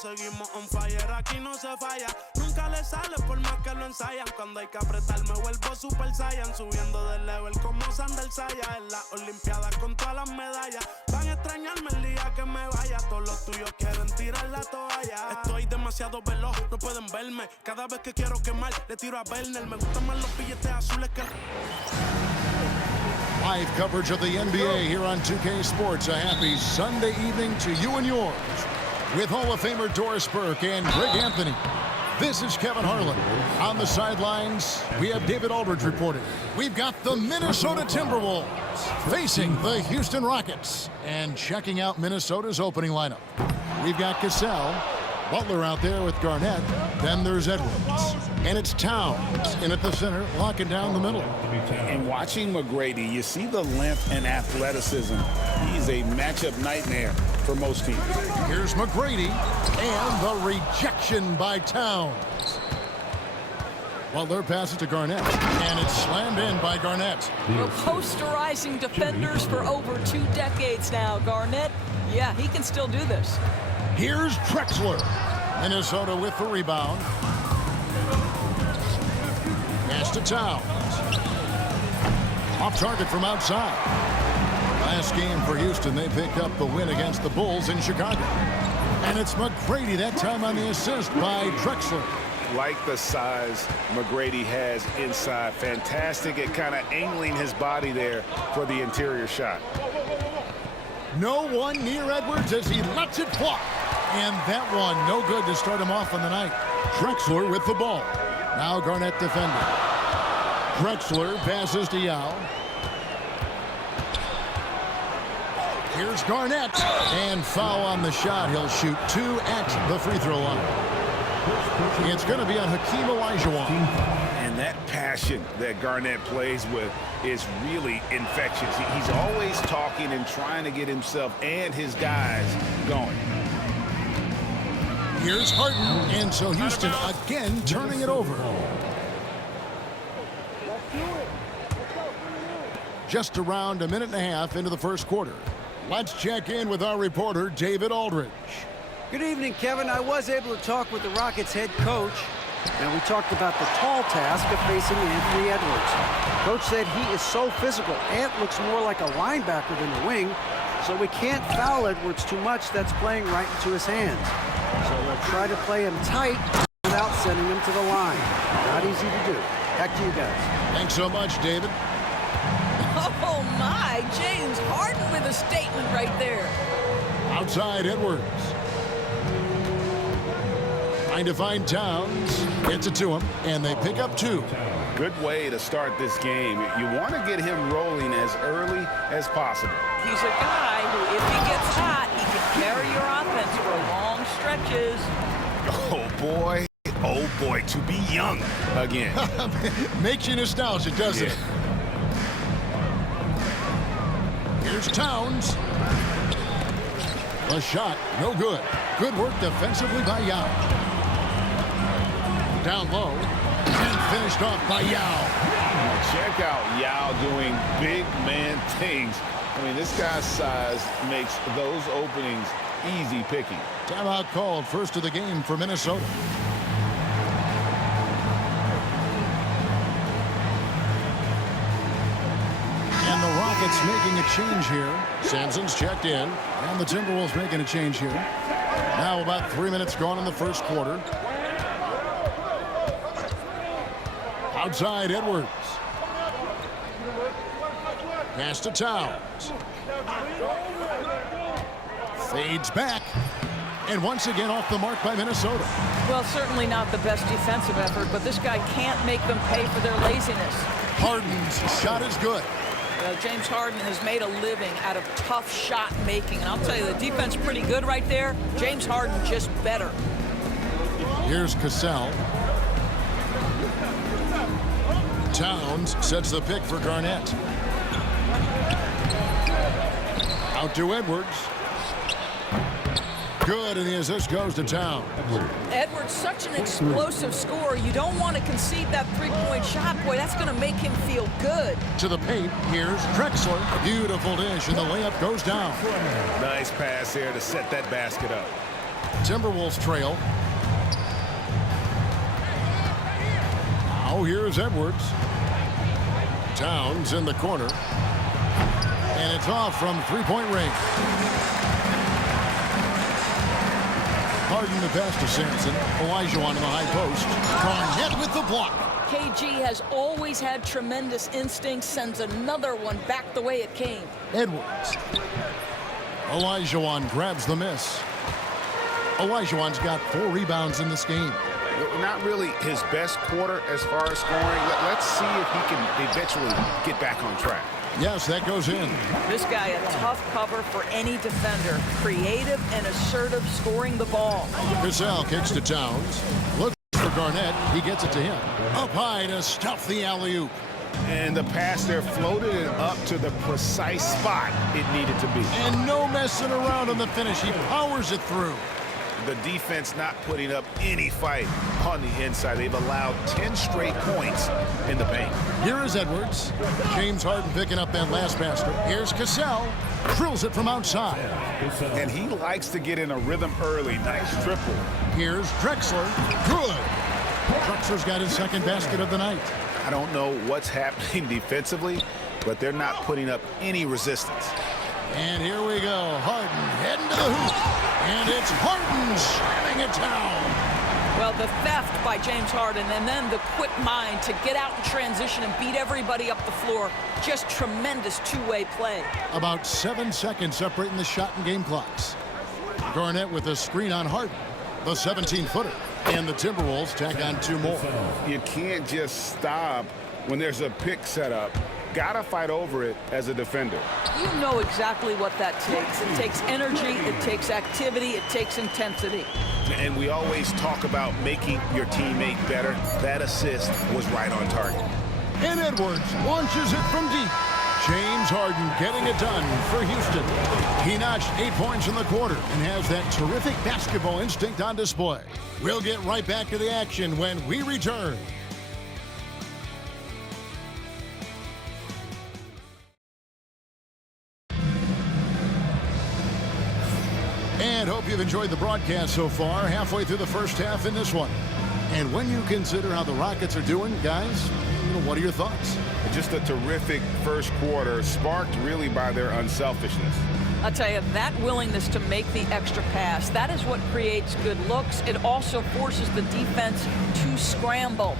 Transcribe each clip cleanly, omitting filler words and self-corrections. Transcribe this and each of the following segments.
seguimos on fire, aquí no se falla. Nunca le sale por más que lo ensayan. Cuando hay que apretar me vuelvo super saiyan. Subiendo de level como Sandel Saya. En las olimpiadas con todas las medallas. Van a extrañarme el día que me vaya. Todos los tuyos quieren tirar la toalla. Estoy demasiado veloz, no pueden verme. Cada vez que quiero quemar, le tiro a Werner. Me gustan más los billetes azules que... Live coverage of the NBA here on 2K Sports. A happy Sunday evening to you and yours. With Hall of Famer Doris Burke and Greg Anthony. This is Kevin Harlan. On the sidelines, we have David Aldridge reporting. We've got the Minnesota Timberwolves facing the Houston Rockets. And checking out Minnesota's opening lineup. We've got Cassell, Butler out there with Garnett. Then there's Edwards. And it's Towns in at the center, locking down the middle. And watching McGrady, you see the length and athleticism. He's a matchup nightmare for most teams. Here's McGrady, and the rejection by Towns. Butler passes to Garnett, and it's slammed in by Garnett. Well, posterizing defenders for over 2 decades now. Garnett, yeah, he can still do this. Here's Drexler. Minnesota with the rebound. Pass to Towns. Off target from outside. Last game for Houston, they picked up the win against the Bulls in Chicago. And it's McGrady that time on the assist by Drexler. Like the size McGrady has inside. Fantastic at kind of angling his body there for the interior shot. No one near Edwards as he lets it fly. And that one no good to start him off on the night. Drexler with the ball. Now Garnett defending. Drexler passes to Yao. Here's Garnett. And foul on the shot. He'll shoot 2 at the free throw line. It's going to be on Hakeem Olajuwon. And that passion that Garnett plays with is really infectious. He's always talking and trying to get himself and his guys going. Here's Harden, and so Houston again turning it over. Just around a minute and a half into the first quarter. Let's check in with our reporter, David Aldridge. Good evening, Kevin. I was able to talk with the Rockets head coach, and we talked about the tall task of facing Anthony Edwards. Coach said he is so physical. Ant looks more like a linebacker than a wing, so we can't foul Edwards too much. That's playing right into his hands. So we'll try to play him tight without sending him to the line. Not easy to do. Back to you guys. Thanks so much, David. Oh, my. James Harden with a statement right there. Outside Edwards. Trying to find Towns. Gets it to him, and they pick up 2. Good way to start this game. You want to get him rolling as early as possible. He's a guy who, if he gets hot, he can carry your offense for long stretches. Oh boy, to be young again. Makes you nostalgic, doesn't it? Here's Towns. A shot, no good. Good work defensively by Yao. Down low, and finished off by Yao. Check out Yao doing big man things. I mean, this guy's size makes those openings easy picking. Timeout called, first of the game for Minnesota. And the Rockets making a change here. Samson's checked in, and the Timberwolves making a change here. Now about 3 minutes gone in the first quarter. Outside Edwards. Pass to Towns. Fades back. And once again off the mark by Minnesota. Well, certainly not the best defensive effort, but this guy can't make them pay for their laziness. Harden's shot is good. James Harden has made a living out of tough shot making. And I'll tell you, the defense pretty good right there. James Harden just better. Here's Cassell. Towns sets the pick for Garnett. Out to Edwards. Good, and the assist goes to Towns. Edwards, such an explosive scorer. You don't want to concede that three-point shot. Boy, that's going to make him feel good. To the paint, here's Drexler. Beautiful dish, and the layup goes down. Nice pass there to set that basket up. Timberwolves trail. Now here's Edwards. Towns in the corner. And it's off from three-point range. Harden the pass to Samson. Olajuwon in the high post. Garnette with the block. KG has always had tremendous instincts, sends another one back the way it came. Edwards. Olajuwon grabs the miss. Olajuwon's got 4 rebounds in this game. Not really his best quarter as far as scoring. Let's see if he can eventually get back on track. Yes, that goes in. This guy a tough cover for any defender. Creative and assertive scoring the ball. Cassell kicks to Towns. Looks for Garnett. He gets it to him. Up high to stuff the alley-oop. And the pass there floated it up to the precise spot it needed to be. And no messing around on the finish. He powers it through. The defense not putting up any fight on the inside. They've allowed 10 straight points in the paint. Here is Edwards. James Harden picking up that last basket. Here's Cassell. Drills it from outside. And he likes to get in a rhythm early. Nice triple. Here's Drexler. Good. Drexler's got his second basket of the night. I don't know what's happening defensively, but they're not putting up any resistance. And here we go. Harden heading to the hoop. And it's Harden slamming it down. Well, the theft by James Harden and then the quick mind to get out in transition and beat everybody up the floor. Just tremendous two-way play. About 7 seconds separating the shot and game clocks. Garnett with a screen on Harden. The 17-footer. And the Timberwolves tack on 2 more. You can't just stop when there's a pick set up. Gotta fight over it as a defender. You know exactly what that takes. It takes energy, it takes activity, it takes intensity. And we always talk about making your teammate better. That assist was right on target. And Edwards launches it from deep. James Harden getting it done for Houston. He notched 8 points in the quarter and has that terrific basketball instinct on display. We'll get right back to the action when we return. And hope you've enjoyed the broadcast so far, halfway through the first half in this one. And when you consider how the Rockets are doing, guys, what are your thoughts? Just a terrific first quarter, sparked really by their unselfishness. I'll tell you, that willingness to make the extra pass, that is what creates good looks. It also forces the defense to scramble.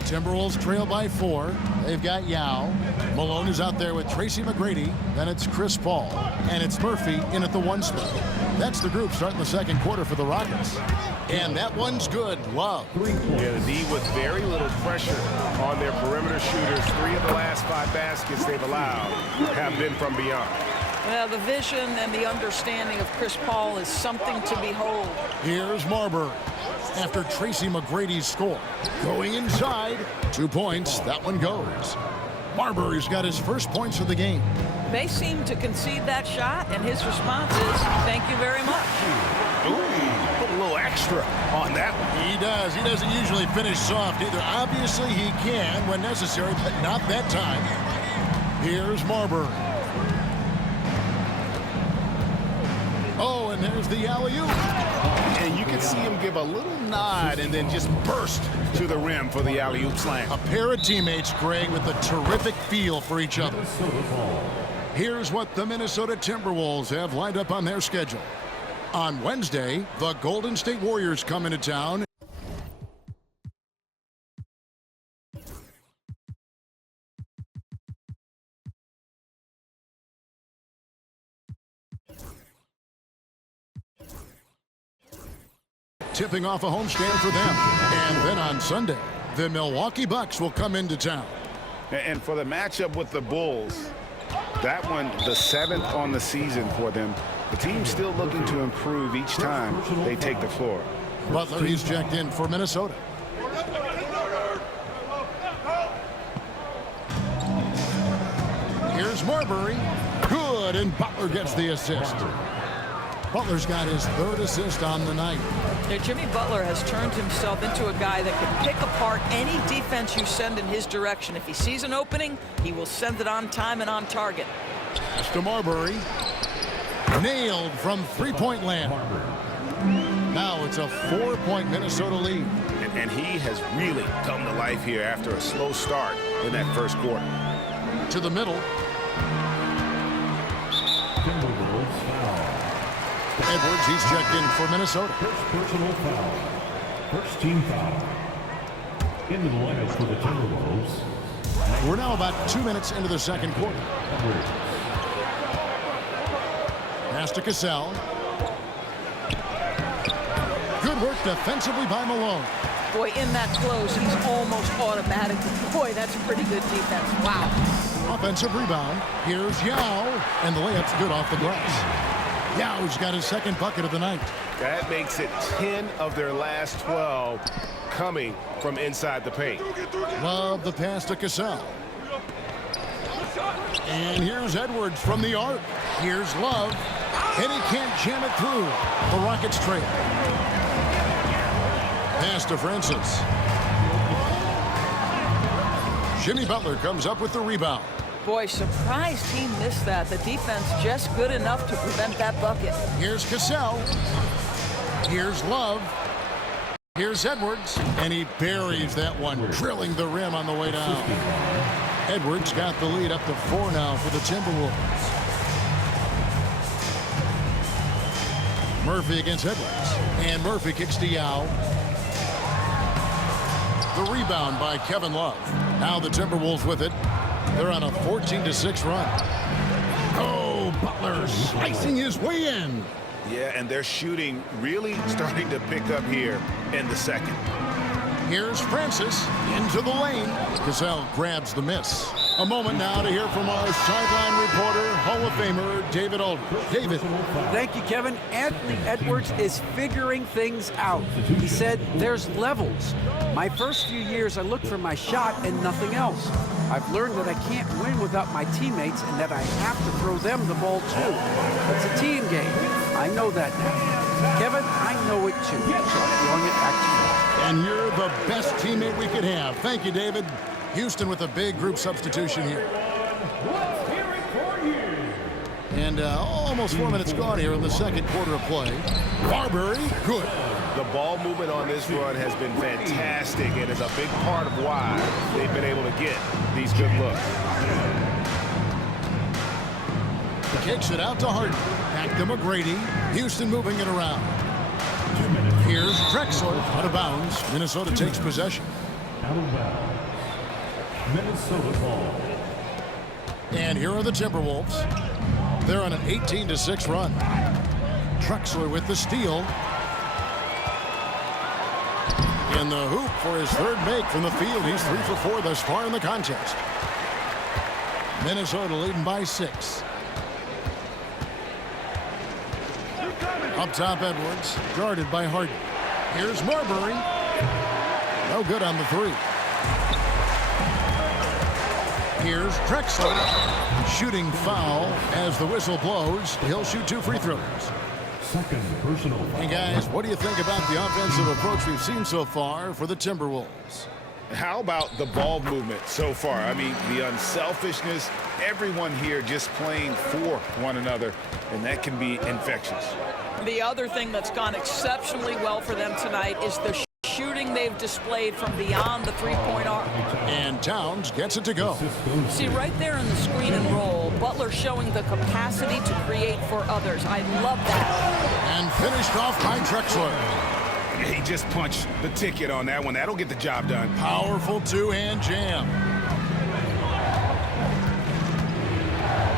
Timberwolves trail by 4. They've got Yao. Malone is out there with Tracy McGrady. Then it's Chris Paul. And it's Murphy in at the 1 spot. That's the group starting the second quarter for the Rockets. And that one's good. Love. Yeah, the D with very little pressure on their perimeter shooters. 3 of the last 5 baskets they've allowed have been from beyond. Well, the vision and the understanding of Chris Paul is something to behold. Here's Marbury after Tracy McGrady's score. Going inside. 2 points. That one goes. Marbury's got his first points of the game. They seem to concede that shot, and his response is, thank you very much. Ooh, put a little extra on that one. He does. He doesn't usually finish soft either. Obviously, he can when necessary, but not that time. Here's Marbury. Oh, and there's the alley-oop. And you can see him give a little nod and then just burst to the rim for the alley-oop slam. A pair of teammates, Greg, with a terrific feel for each other. Here's what the Minnesota Timberwolves have lined up on their schedule. On Wednesday, the Golden State Warriors come into town. Tipping off a homestand for them. And then on Sunday, the Milwaukee Bucks will come into town. And for the matchup with the Bulls, that one, the 7th on the season for them. The team's still looking to improve each time they take the floor. Butler, he's checked in for Minnesota. Here's Marbury. Good, and Butler gets the assist. Butler's got his 3rd assist on the night. Now, Jimmy Butler has turned himself into a guy that can pick apart any defense you send in his direction. If he sees an opening, he will send it on time and on target. Pass to Marbury. Nailed from three-point land. Now it's a 4-point Minnesota lead. And he has really come to life here after a slow start in that first quarter. To the middle. Timberwolves foul. Edwards, he's checked in for Minnesota. First personal foul. First team foul. Into the lineup for the Timberwolves. We're now about 2 minutes into the second quarter. Edwards. Pass to Cassell. Good work defensively by Malone. Boy, in that close, he's almost automatic. Boy, that's pretty good defense. Wow. Offensive rebound. Here's Yao. And the layup's good off the glass. Yao's got his second bucket of the night. That makes it 10 of their last 12 coming from inside the paint. Love the pass to Cassell. And here's Edwards from the arc. Here's Love. And he can't jam it through. The Rockets trail. Pass to Francis. Jimmy Butler comes up with the rebound. Boy, surprised he missed that. The defense just good enough to prevent that bucket. Here's Cassell. Here's Love. Here's Edwards. And he buries that one, drilling the rim on the way down. Edwards got the lead up to 4 now for the Timberwolves. Murphy against Edwards. And Murphy kicks to Yao. The rebound by Kevin Love. Now the Timberwolves with it. They're on a 14-6 run. Oh, Butler slicing his way in. Yeah, and their shooting really starting to pick up here in the second. Here's Francis into the lane. Cassell grabs the miss. A moment now to hear from our sideline reporter, Hall of Famer David Aldridge. David. Thank you, Kevin. Anthony Edwards is figuring things out. He said there's levels. My first few years, I looked for my shot and nothing else. I've learned that I can't win without my teammates and that I have to throw them the ball too. It's a team game. I know that now. Kevin, I know it too. So I'm throwing it back to you. And you're the best teammate we could have. Thank you, David. Houston with a big group substitution here. And almost 4 minutes gone here in the second quarter of play. Marbury, good. The ball movement on this run has been fantastic and is a big part of why they've been able to get these good looks. Kicks it out to Harden. Back to McGrady. Houston moving it around. Here's Drexler out of bounds. Minnesota takes possession. Out of bounds. Minnesota ball. And here are the Timberwolves. They're on an 18-6 run. Drexler with the steal. In the hoop for his third make from the field. He's 3 for 4 thus far in the contest. Minnesota leading by 6. Up top, Edwards, guarded by Harden. Here's Marbury. No good on the 3. Here's Drexler. Shooting foul as the whistle blows. He'll shoot 2 free throws. Second personal foul. Hey, guys, what do you think about the offensive approach we've seen so far for the Timberwolves? How about the ball movement so far? I mean, the unselfishness, everyone here just playing for one another, and that can be infectious. The other thing that's gone exceptionally well for them tonight is the shooting they've displayed from beyond the three-point arc. And Towns gets it to go. See, right there in the screen and roll, Butler showing the capacity to create for others. I love that. And finished off by Drexler. He just punched the ticket on that one. That'll get the job done. Powerful two-hand jam.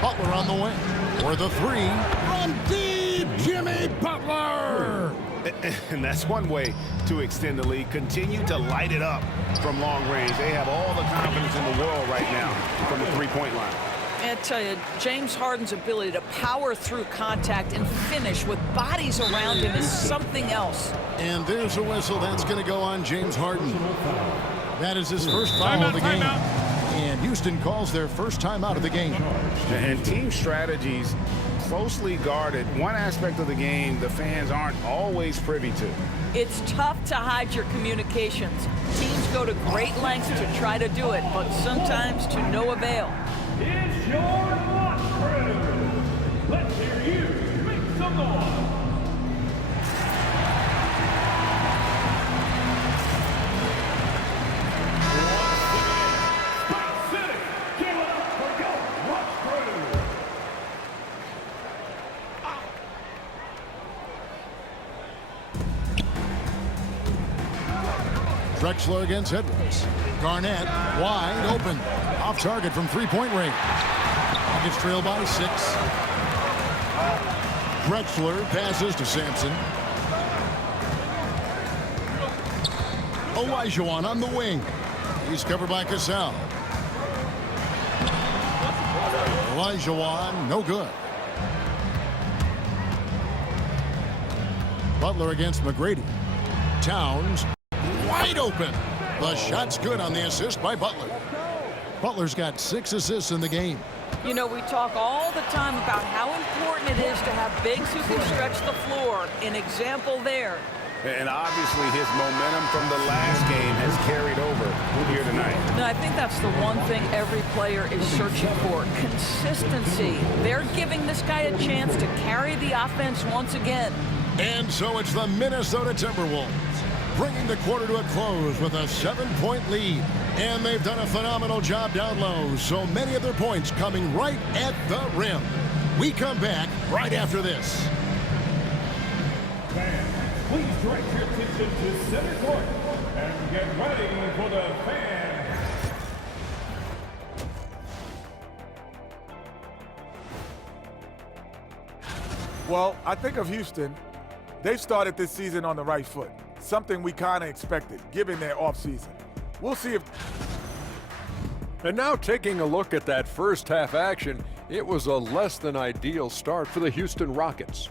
Butler on the way. For the 3. From deep, Jimmy Butler. And that's one way to extend the lead. Continue to light it up from long range. They have all the confidence in the world right now from the three-point line. I tell you, James Harden's ability to power through contact and finish with bodies around him is something else. And there's a whistle that's going to go on James Harden. That is his first foul of the game. And Houston calls their first timeout of the game. And team strategies closely guarded. One aspect of the game the fans aren't always privy to. It's tough to hide your communications. Teams go to great lengths to try to do it, but sometimes to no avail. It's your lunch crew. Let's hear you, number 1. Drexler against Edwards. Garnett wide open. Off target from three-point range. Gets trailed by 6. Drexler passes to Samson. Olajuwon on the wing. He's covered by Cassell. Olajuwon, no good. Butler against McGrady. Towns wide open. The shot's good on the assist by Butler. Butler's got 6 assists in the game. You know, we talk all the time about how important it is to have bigs who can stretch the floor. An example there. And obviously his momentum from the last game has carried over here tonight. No, I think that's the one thing every player is searching for. Consistency. They're giving this guy a chance to carry the offense once again. And so it's the Minnesota Timberwolves bringing the quarter to a close with a 7-point lead. And they've done a phenomenal job down low, so many of their points coming right at the rim. We come back right after this. Fans, please direct your attention to center court and get ready for the fan. Well, I think of Houston. They've started this season on the right foot. Something we kind of expected, given their offseason. We'll see if... And now taking a look at that first half action, it was a less than ideal start for the Houston Rockets.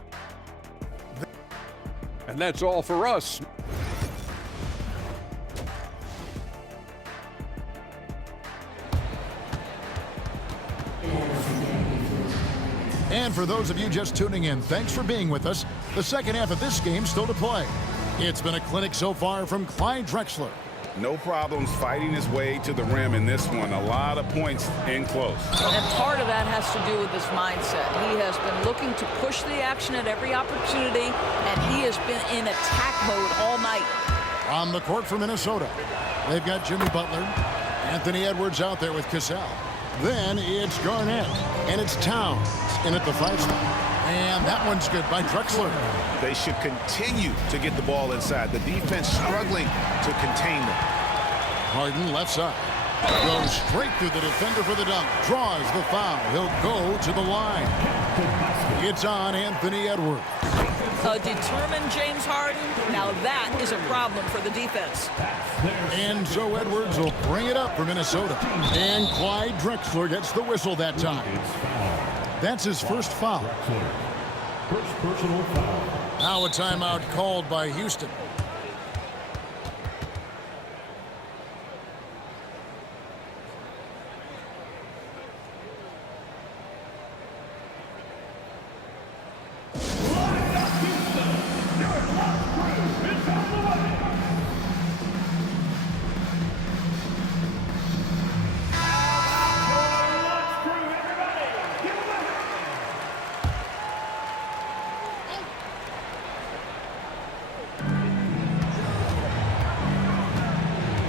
And that's all for us. And for those of you just tuning in, thanks for being with us. The second half of this game still to play. It's been a clinic so far from Clyde Drexler. No problems fighting his way to the rim in this one. A lot of points in close. And part of that has to do with his mindset. He has been looking to push the action at every opportunity, and he has been in attack mode all night. On the court for Minnesota, they've got Jimmy Butler, Anthony Edwards out there with Cassell. Then it's Garnett, and it's Towns in at the 5 spot. And that one's good by Drexler. They should continue to get the ball inside. The defense struggling to contain them. Harden left side. Goes straight through the defender for the dunk. Draws the foul. He'll go to the line. It's on Anthony Edwards. A determined James Harden. Now that is a problem for the defense. And so Edwards will bring it up for Minnesota. And Clyde Drexler gets the whistle that time. That's his first foul. First personal foul. Now a timeout called by Houston.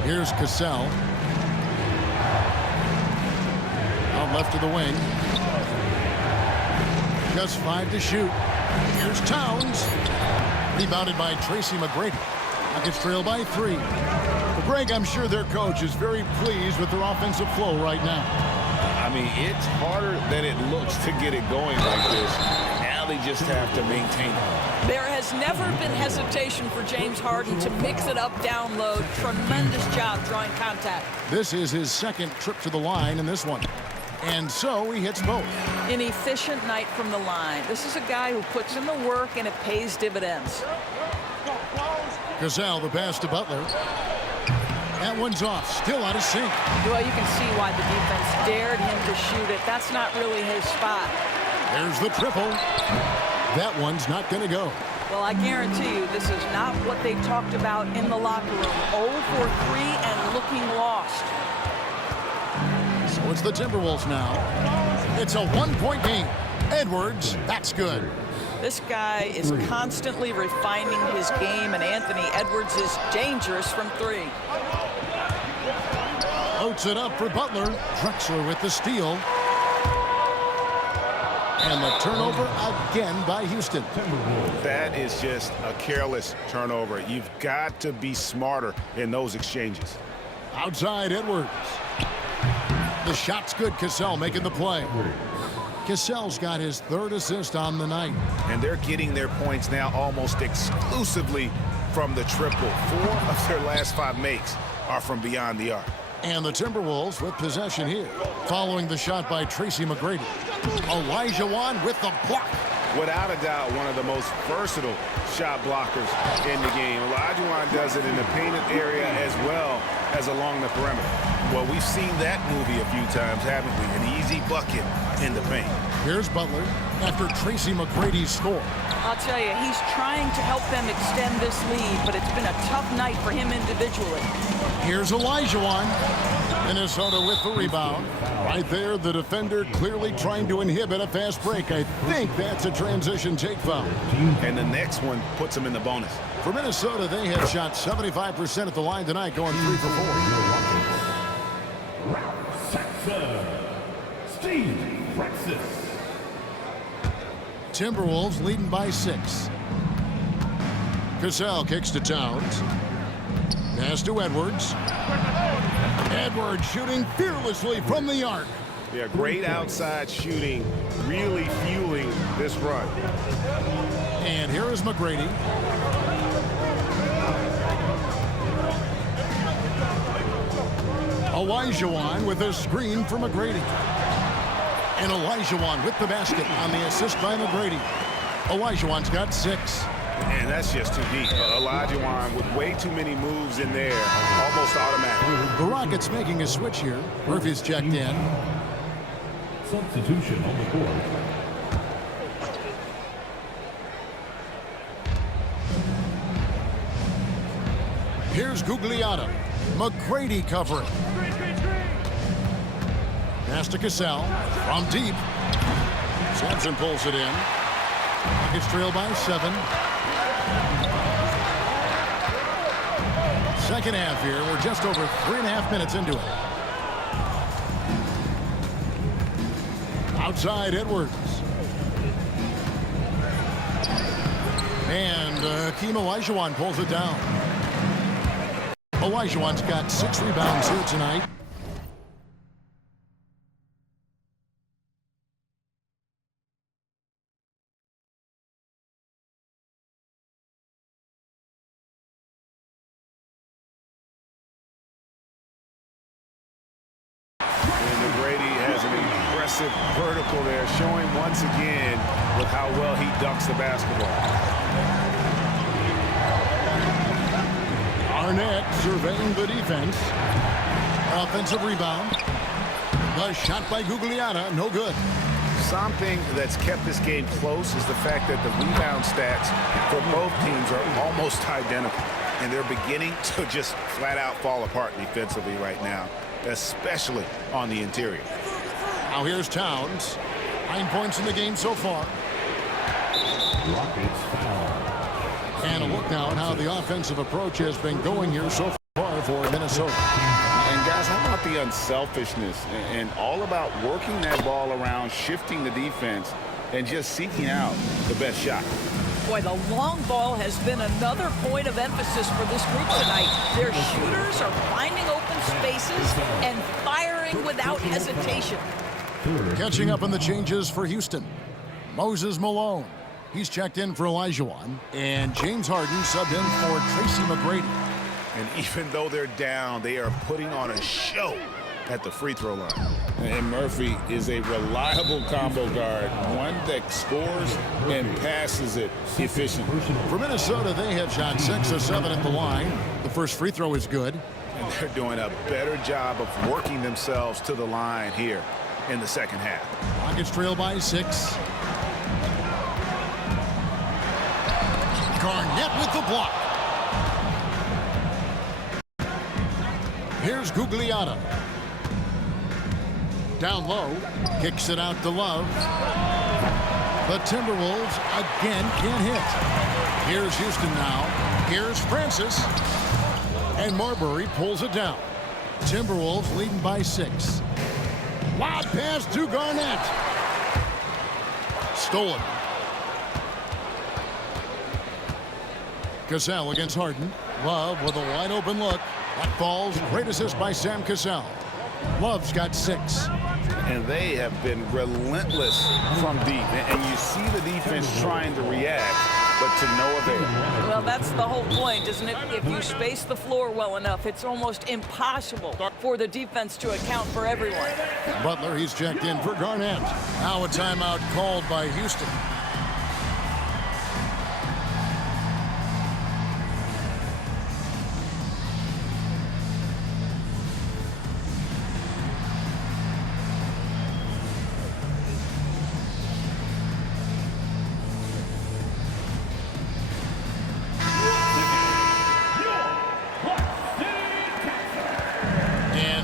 Here's Cassell. Out left of the wing. Just 5 to shoot. Here's Towns. Rebounded by Tracy McGrady. Gets trailed by 3. But Greg, I'm sure their coach is very pleased with their offensive flow right now. I mean, it's harder than it looks to get it going like this. Now they just have to maintain it. There has never been hesitation for James Harden to mix it up down low. Tremendous job drawing contact. This is his second trip to the line in this one. And so he hits both. An efficient night from the line. This is a guy who puts in the work and it pays dividends. Cassell, the pass to Butler. That one's off, still out of sync. Well, you can see why the defense dared him to shoot it. That's not really his spot. There's the triple. That one's not going to go. Well, I guarantee you this is not what they talked about in the locker room. 0 for 3 and looking lost. So it's the Timberwolves now. It's a 1-point game. Edwards, that's good. This guy is constantly refining his game, and Anthony Edwards is dangerous from 3. Loads it up for Butler. Drexler with the steal. And the turnover again by Houston. That is just a careless turnover. You've got to be smarter in those exchanges. Outside Edwards. The shot's good. Cassell making the play. Cassell's got his 3rd assist on the night. And they're getting their points now almost exclusively from the triple. 4 of their last 5 makes are from beyond the arc. And the Timberwolves with possession here. Following the shot by Tracy McGrady. Olajuwon with the block. Without a doubt, one of the most versatile shot blockers in the game. Olajuwon does it in the painted area as well as along the perimeter. Well, we've seen that movie a few times, haven't we? An easy bucket in the paint. Here's Butler after Tracy McGrady's score. I'll tell you, he's trying to help them extend this lead, but it's been a tough night for him individually. Here's Olajuwon. Minnesota with the rebound. Right there, the defender clearly trying to inhibit a fast break. I think that's a transition take foul. And the next one puts them in the bonus. For Minnesota, they have shot 75% at the line tonight, going 3 for 4. Timberwolves leading by 6. Cassell kicks to Towns. Pass to Edwards. Edwards shooting fearlessly from the arc. Yeah, great outside shooting, really fueling this run. And here is McGrady. Olajuwon with a screen for McGrady. And Olajuwon with the basket on the assist by McGrady. Olajuwon's got 6. And that's just too deep. Olajuwon with way too many moves in there, almost automatic. The Rockets making a switch here. Murphy's checked in. Substitution on the court. Here's Gugliotta. McGrady covering. Pass to Cassell from deep. Samson pulls it in. Rockets trail by 7. Second half here. We're just over 3.5 minutes into it. Outside Edwards. And Hakeem Olajuwon pulls it down. Olajuwon's got 6 rebounds here tonight. Vertical there, showing once again with how well he dunks the basketball. Garnette surveying the defense. Offensive rebound. The shot by Gugliotta, no good. Something that's kept this game close is the fact that the rebound stats for both teams are almost identical. And they're beginning to just flat out fall apart defensively right now, especially on the interior. Now here's Towns. 9 points in the game so far. Rockets foul. And a look now at how the offensive approach has been going here so far for Minnesota. And guys, how about the unselfishness and all about working that ball around, shifting the defense, and just seeking out the best shot. Boy, the long ball has been another point of emphasis for this group tonight. Their shooters are finding open spaces and firing without hesitation. Catching up on the changes for Houston. Moses Malone. He's checked in for Olajuwon. And James Harden subbed in for Tracy McGrady. And even though they're down, they are putting on a show at the free throw line. And Murphy is a reliable combo guard, one that scores and passes it efficiently. For Minnesota, they have shot 6 of 7 at the line. The first free throw is good. And they're doing a better job of working themselves to the line here in the second half. Rockets trail by 6. Garnette with the block. Here's Gugliotta. Down low. Kicks it out to Love. The Timberwolves again can't hit. Here's Houston now. Here's Francis. And Marbury pulls it down. Timberwolves leading by 6. Lob pass to Garnett. Stolen. Cassell against Harden. Love with a wide open look. That falls. Great assist by Sam Cassell. Love's got 6. And they have been relentless from deep. And you see the defense trying to react, but to no avail. Well, that's the whole point, isn't it? If you space the floor well enough, it's almost impossible for the defense to account for everyone. Butler, he's checked in for Garnett. Now a timeout called by Houston.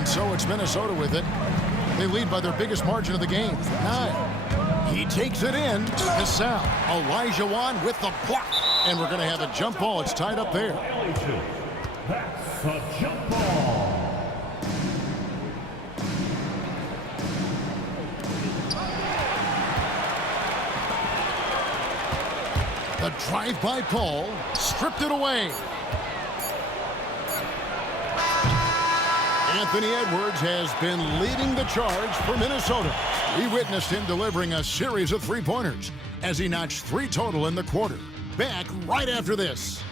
So it's Minnesota with it. They lead by their biggest margin of the game, 9. He takes it in. Cassell. Olajuwon with the block. And we're going to have a jump ball. It's tied up there. That's a jump ball. The drive-by call. Stripped it away. Anthony Edwards has been leading the charge for Minnesota. We witnessed him delivering a series of three-pointers as he notched 3 total in the quarter. Back right after this.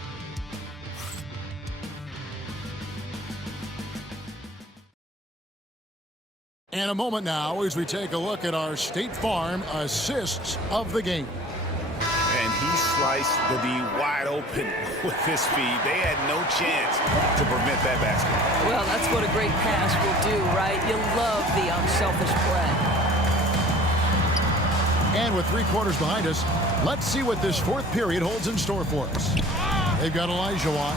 And a moment now as we take a look at our State Farm assists of the game. And he sliced the D wide open with his speed. They had no chance to prevent that basket. Well, that's what a great pass will do, right? You love the unselfish play. And with 3 quarters behind us, let's see what this 4th period holds in store for us. They've got Olajuwon.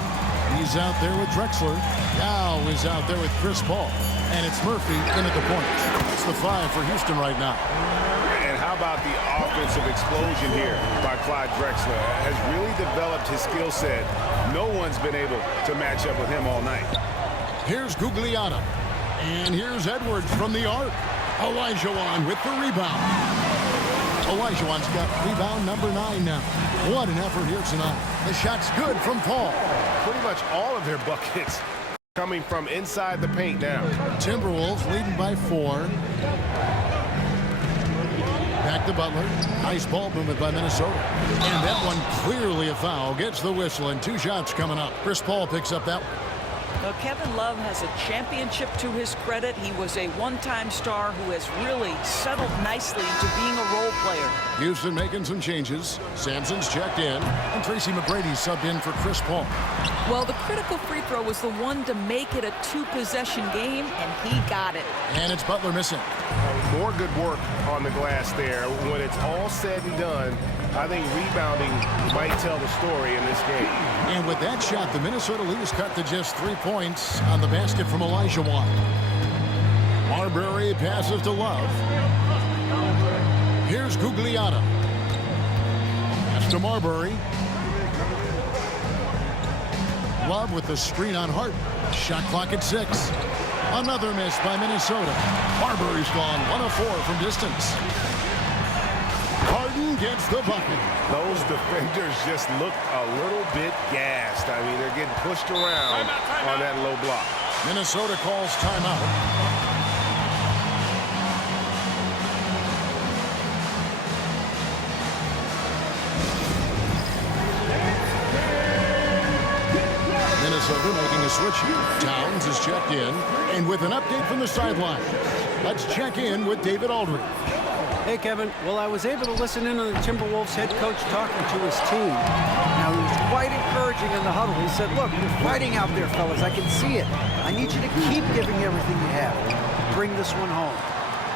He's out there with Drexler. Now is out there with Chris Paul. And it's Murphy in at the point. It's the 5 for Houston right now. And how about the offensive explosion here by Clyde Drexler? Has really developed his skill set. No one's been able to match up with him all night. Here's Gugliotta. And here's Edwards from the arc. Olajuwon with the rebound. Olajuwon's got rebound number 9 now. What an effort here tonight. The shot's good from Paul. Pretty much all of their buckets coming from inside the paint now. Timberwolves leading by 4. Back to Butler. Nice ball movement by Minnesota. And that one clearly a foul. Gets the whistle and 2 shots coming up. Chris Paul picks up that one. Now, Kevin Love has a championship to his credit. He was a one-time star who has really settled nicely into being a role player. Houston making some changes. Samson's checked in. And Tracy McGrady subbed in for Chris Paul. Well, the critical free throw was the one to make it a 2-possession game, and he got it. And it's Butler missing. More good work on the glass there. When it's all said and done, I think rebounding might tell the story in this game. And with that shot, the Minnesota lead is cut to just 3 points on the basket from Olajuwon. Marbury passes to Love. Here's Gugliotta. Pass to Marbury. Love with the screen on Hart. Shot clock at 6. Another miss by Minnesota. Marbury's gone 1 of 4 from distance. Harden gets the bucket. Those defenders just look a little bit gassed. I mean, they're getting pushed around on that low block. Minnesota calls timeout. Minnesota making a switch here. Towns is checked in. And with an update from the sideline, let's check in with David Aldridge. Hey, Kevin. Well, I was able to listen in on the Timberwolves head coach talking to his team. Now, he was quite encouraging in the huddle. He said, look, you're fighting out there, fellas. I can see it. I need you to keep giving everything you have. Bring this one home.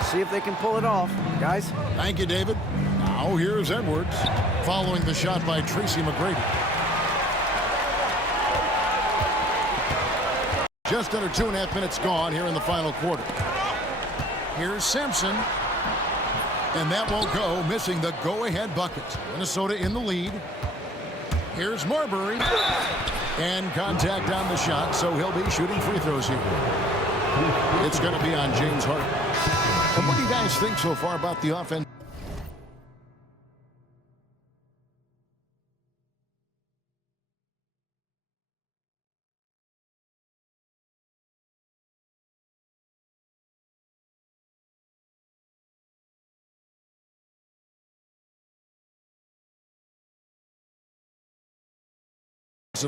See if they can pull it off, guys. Thank you, David. Now, here's Edwards following the shot by Tracy McGrady. Just under 2.5 minutes gone here in the final quarter. Here's Samson. And that won't go, missing the go-ahead bucket. Minnesota in the lead. Here's Marbury. And contact on the shot, so he'll be shooting free throws here. It's going to be on James Harden. And what do you guys think so far about the offense?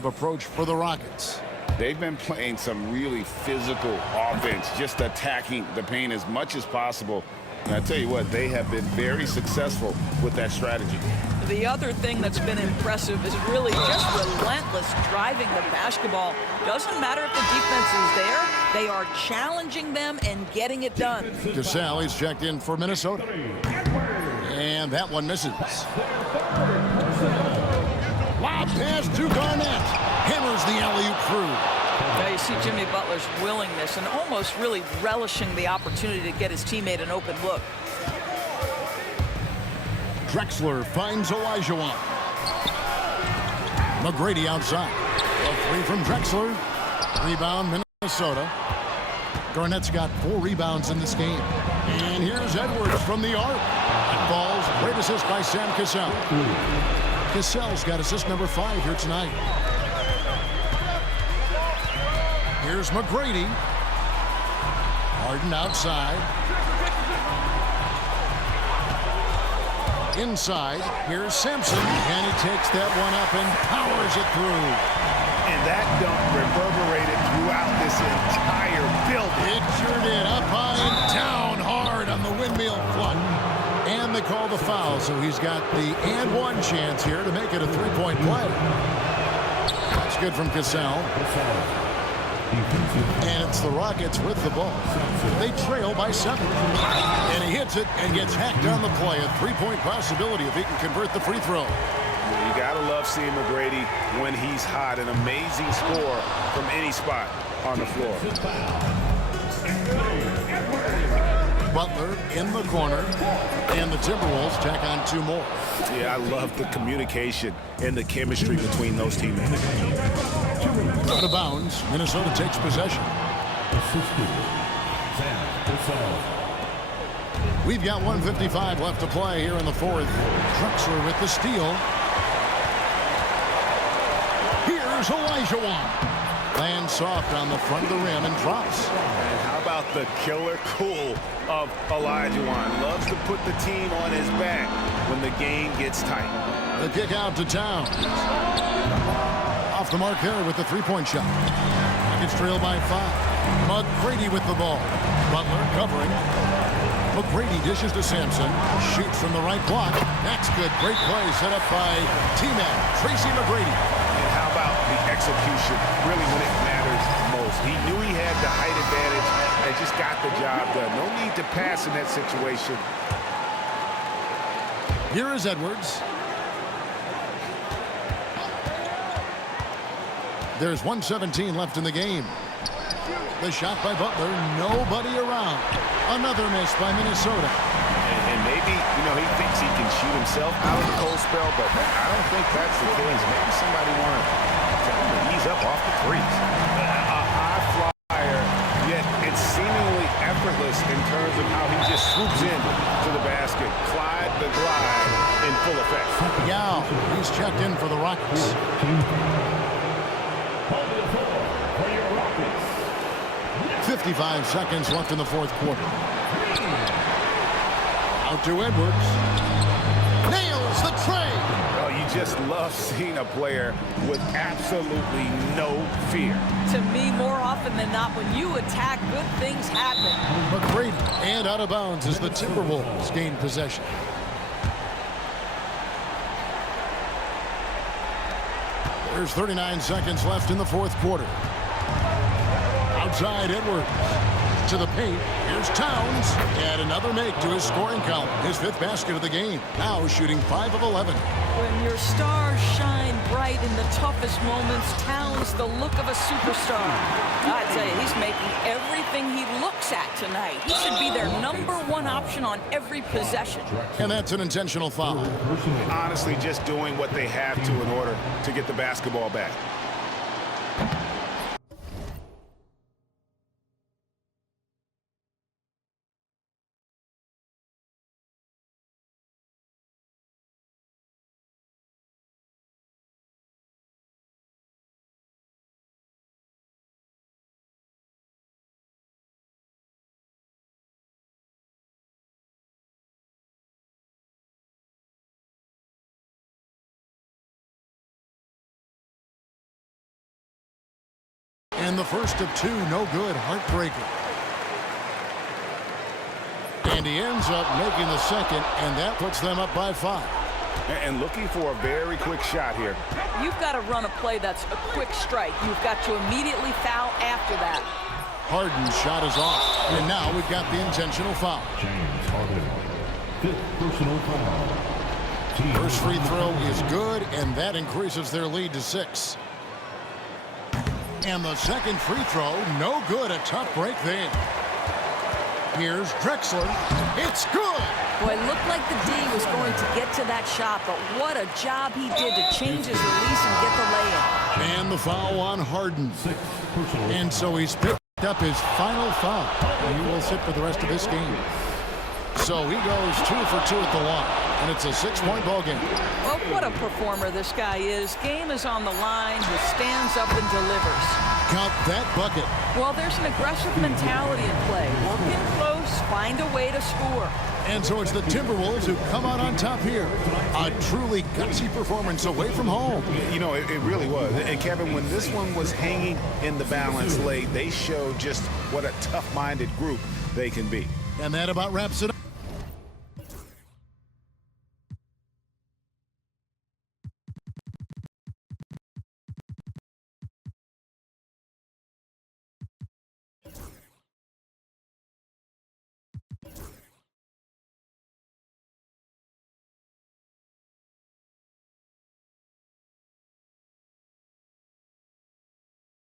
Approach for the Rockets. They've been playing some really physical offense, just attacking the paint as much as possible. And I tell you what, they have been very successful with that strategy. The other thing that's been impressive is really just relentless driving the basketball. Doesn't matter if the defense is there, they are challenging them and getting it done. Cassell is checked in for Minnesota. And that one misses. Lob pass to Garnette. Hammers the alley-oop through. Now you see Jimmy Butler's willingness and almost really relishing the opportunity to get his teammate an open look. Drexler finds Olajuwon. McGrady outside. A three from Drexler. Rebound Minnesota. Garnett's got 4 rebounds in this game. And here's Edwards from the arc. That falls. Great assist by Sam Cassell. Cassell's got assist number 5 here tonight. Here's McGrady. Harden outside. Inside. Here's Samson. And he takes that one up and powers it through. And that dunk reverberated throughout this entire building. It sure did. Up high and down hard on the windmill front. And they call the foul, so he's got the and one chance here to make it a 3-point play. That's good from Cassell. And it's the Rockets with the ball. They trail by 7. And he hits it and gets hacked on the play. A 3-point possibility if he can convert the free throw. You gotta love seeing McGrady when he's hot. An amazing score from any spot on the floor. Butler in the corner, and the Timberwolves tack on 2 more. Yeah, I love the communication and the chemistry between those teammates. Out of bounds, Minnesota takes possession. We've got 1:55 left to play here in the 4th. Drexler with the steal. Here's Olajuwon. Lands soft on the front of the rim and drops. And how about the killer cool of Olajuwon? Loves to put the team on his back when the game gets tight. The kick out to Towns. Off the mark there with the 3-point shot. It's trailed by 5. McGrady with the ball. Butler covering. McGrady dishes to Samson. Shoots from the right block. That's good. Great play set up by T-Man, Tracy McGrady. And how about the execution, really when it matters most? He knew he had the height advantage and just got the job done. No need to pass in that situation. Here is Edwards. There's 1:17 left in the game. The shot by Butler, nobody around. Another miss by Minnesota. And maybe, he thinks he can shoot himself out of the cold spell, but I don't think that's the case. Maybe somebody want to ease up off the threes. A high flyer, yet it's seemingly effortless in terms of how he just swoops in to the basket. Clyde the glide in full effect. Yeah, he's checked in for the Rockets. 55 seconds left in the 4th quarter. Out to Edwards. Nails the tray. Oh, you just love seeing a player with absolutely no fear. To me, more often than not, when you attack, good things happen. McGrady and out of bounds as the Timberwolves gain possession. There's 39 seconds left in the 4th quarter. Outside Edwards to the paint. Here's Towns. And another make to his scoring column. His 5th basket of the game. Now shooting 5 of 11. When your stars shine bright right in the toughest moments. Towns, the look of a superstar. I tell you, he's making everything he looks at tonight. He should be their #1 option on every possession. And that's an intentional foul. Honestly, just doing what they have to in order to get the basketball back. And the first of two, no good, heartbreaker. And he ends up making the second, and that puts them up by 5. And looking for a very quick shot here. You've got to run a play that's a quick strike. You've got to immediately foul after that. Harden's shot is off, and now we've got the intentional foul. James Harden, 5th personal foul. First free throw is good, and that increases their lead to 6. And the second free throw, no good. A tough break there. Here's Drexler. It's good. Boy, it looked like the D was going to get to that shot, but what a job he did to change his release and get the lay-in. And the foul on Harden. 6th personal And so he's picked up his final foul. And he will sit for the rest of this game. So he goes 2 for 2 at the line. And it's a 6-point ball game. Well, what a performer this guy is. Game is on the line. He stands up and delivers. Count that bucket. Well, there's an aggressive mentality in play. Work in close, find a way to score. And so it's the Timberwolves who come out on top here. A truly gutsy performance away from home. You know, it really was. And Kevin, when this one was hanging in the balance late, they showed just what a tough-minded group they can be. And that about wraps it up.